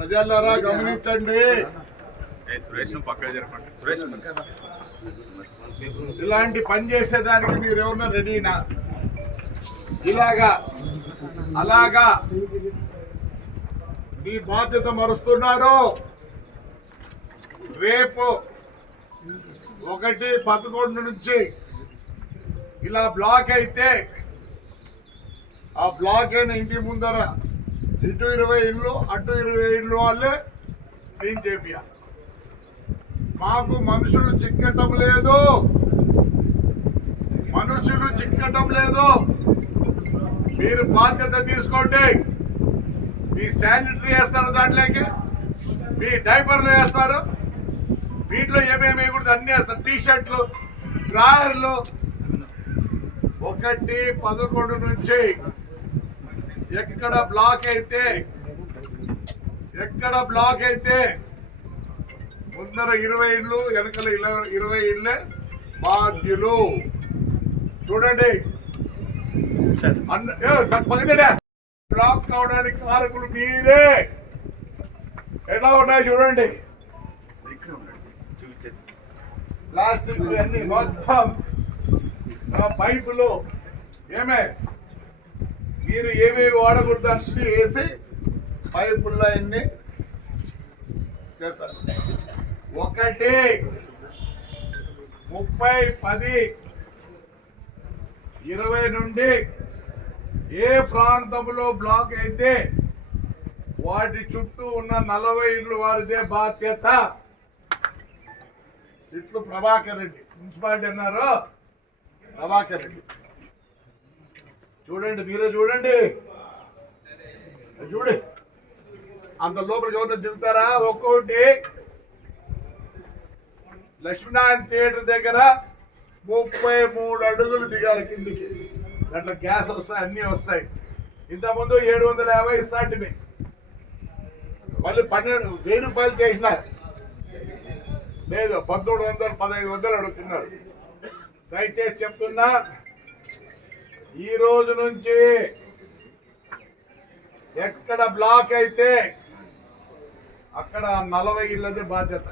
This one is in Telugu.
ప్రజలారా గమనించండి. ఇలాంటి పని చేసేదానికి మీరు ఎవరన్నా రెడీనా? ఇలాగా అలాగా. మీ బాధ్యత మరుస్తున్నారు. రేపు ఒకటి పదకొండు నుంచి ఇలా బ్లాక్ అయితే ఆ బ్లాక్ అయిన ఇంటి ముందర ఇటు ఇరవై ఇళ్ళు అటు ఇరవై ఇళ్ళు వాళ్ళే క్లీన్ చేపియాలి మాకు మనుషులు చిక్కటం లేదు. మనుషులు చిక్కటం లేదు. మీరు బాధ్యత తీసుకోండి. మీ శానిటరీ వేస్తారు దాంట్లోకి మీ డైపర్లు వేస్తారు. వీటిలో ఏమేమి వేయకూడదు అన్ని వేస్తారు. టీ షర్ట్లు డ్రాయర్లు. ఒకటి పదకొండు నుంచి ఎక్కడ బ్లాక్ అయితే ఎక్కడ బ్లాక్ అయితే ముందర ఇరవై ఇళ్ళు వెనకల ఇల- ఇరవై ఇళ్ళే బాధ్యులు. చూడండి. బ్లాక్ కావడానికి కారకులు మీరే. ఎలా ఉన్నాయి చూడండి. ప్లాస్టిక్ అన్ని మొత్తం ఆ పైపులు. ఏమే? మీరు ఏమేమి వాడకూడదు అన్ని వేసి పైపుల్లో అన్ని చేస్తారు. ఒకటి ముప్పై పది ఇరవై నుండి ఏ ప్రాంతంలో బ్లాక్ అయితే వాటి చుట్టూ ఉన్న నలభై ఇళ్ళు వారిదే బాధ్యత. ఇట్లు ప్రభాకర్ రెడ్డి మున్సిపాలిటీ అన్నారు. ప్రభాకర్ రెడ్డి. చూడండి మీరే చూడండి. చూడు. అంత లోపలికి ఎవరైనా దిగుతారా ఒక్కొక్కటి లక్ష్మీనారాయణ థియేటర్ దగ్గర ముప్పై మూడు అడుగులు దిగాలి కిందికి. దాంట్లో గ్యాస్ వస్తాయి అన్నీ వస్తాయి. ఇంతకుముందు ఏడు వందల యాభై ఇస్తాంటివి మళ్ళీ పన్నెండు వెయ్యి రూపాయలు చేసినారు లేదు పంతొమ్మిది వందలు పదహైదు వందలు అడుగుతున్నారు దయచేసి చెప్తున్నా ఈ రోజు నుంచి ఎక్కడ బ్లాక్ అయితే అక్కడ నలభై ఇళ్ళది బాధ్యత.